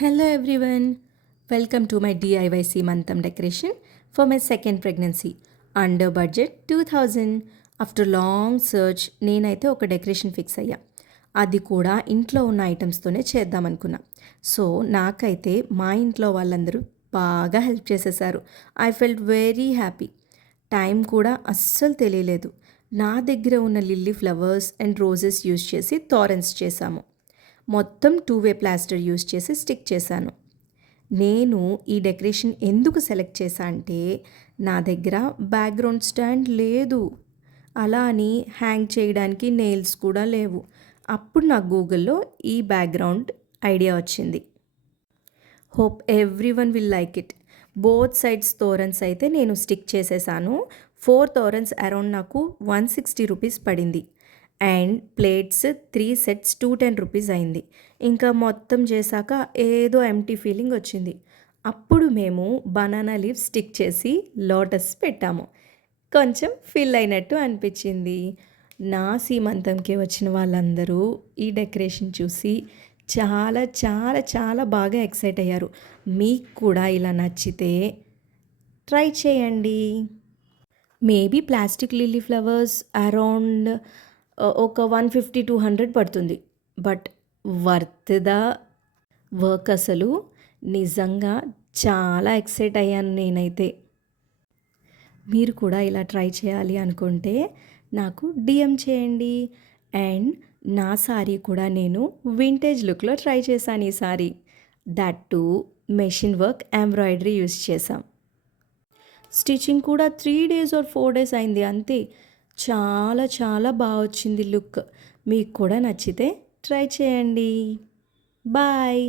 Hello everyone, welcome to my DIY Seemantam decoration for my second pregnancy. Under budget 2000. After long search నేనైతే ఒక decoration fix అయ్యా. అది కూడా ఇంట్లో ఉన్న ఐటమ్స్తోనే చేద్దామనుకున్నా. సో నాకైతే మా ఇంట్లో వాళ్ళందరూ బాగా హెల్ప్ చేసేసారు. I felt very happy. Time కూడా అస్సలు తెలియలేదు. నా దగ్గర ఉన్న lily flowers and roses use చేసి టారెన్స్ చేశాము. మొత్తం 2-వే ప్లాస్టర్ యూజ్ చేసి స్టిక్ చేశాను. నేను ఈ డెకరేషన్ ఎందుకు సెలెక్ట్ చేశా అంటే నా దగ్గర బ్యాక్గ్రౌండ్ స్టాండ్ లేదు, అలా అని హ్యాంగ్ చేయడానికి నెయిల్స్ కూడా లేవు. అప్పుడు నాకు గూగుల్లో ఈ బ్యాక్గ్రౌండ్ ఐడియా వచ్చింది. Hope everyone will like it. Both sides తోరన్స్ అయితే నేను స్టిక్ చేసేసాను. 4 తోరన్స్ అరౌండ్ నాకు 160 రూపీస్ పడింది. అండ్ ప్లేట్స్ 3 సెట్స్ 210 రూపీస్ అయింది. ఇంకా మొత్తం చేశాక ఏదో ఎంటీ ఫీలింగ్ వచ్చింది. అప్పుడు మేము బనానా లీవ్స్ స్టిక్ చేసి లోటస్ పెట్టాము. కొంచెం ఫిల్ అయినట్టు అనిపించింది. నా సీమంతంకి వచ్చిన వాళ్ళందరూ ఈ డెకరేషన్ చూసి చాలా చాలా చాలా బాగా ఎక్సైట్ అయ్యారు. మీకు కూడా ఇలా నచ్చితే ట్రై చేయండి. Maybe plastic lily flowers around ఒక 150-200 పడుతుంది. But worth the work. అసలు నిజంగా చాలా ఎక్సైట్ అయ్యాను నేనైతే. మీరు కూడా ఇలా ట్రై చేయాలి అనుకుంటే నాకు డిఎం చేయండి. అండ్ నా సారీ కూడా నేను వింటేజ్ లుక్లో ట్రై చేశాను ఈ sorry. That to machine work embroidery use చేసాం. స్టిచ్చింగ్ కూడా 3 days or 4 days అయింది అంతే. చాలా చాలా బాగా వచ్చింది లుక్. మీకు కూడా నచ్చితే ట్రై చేయండి. బాయ్.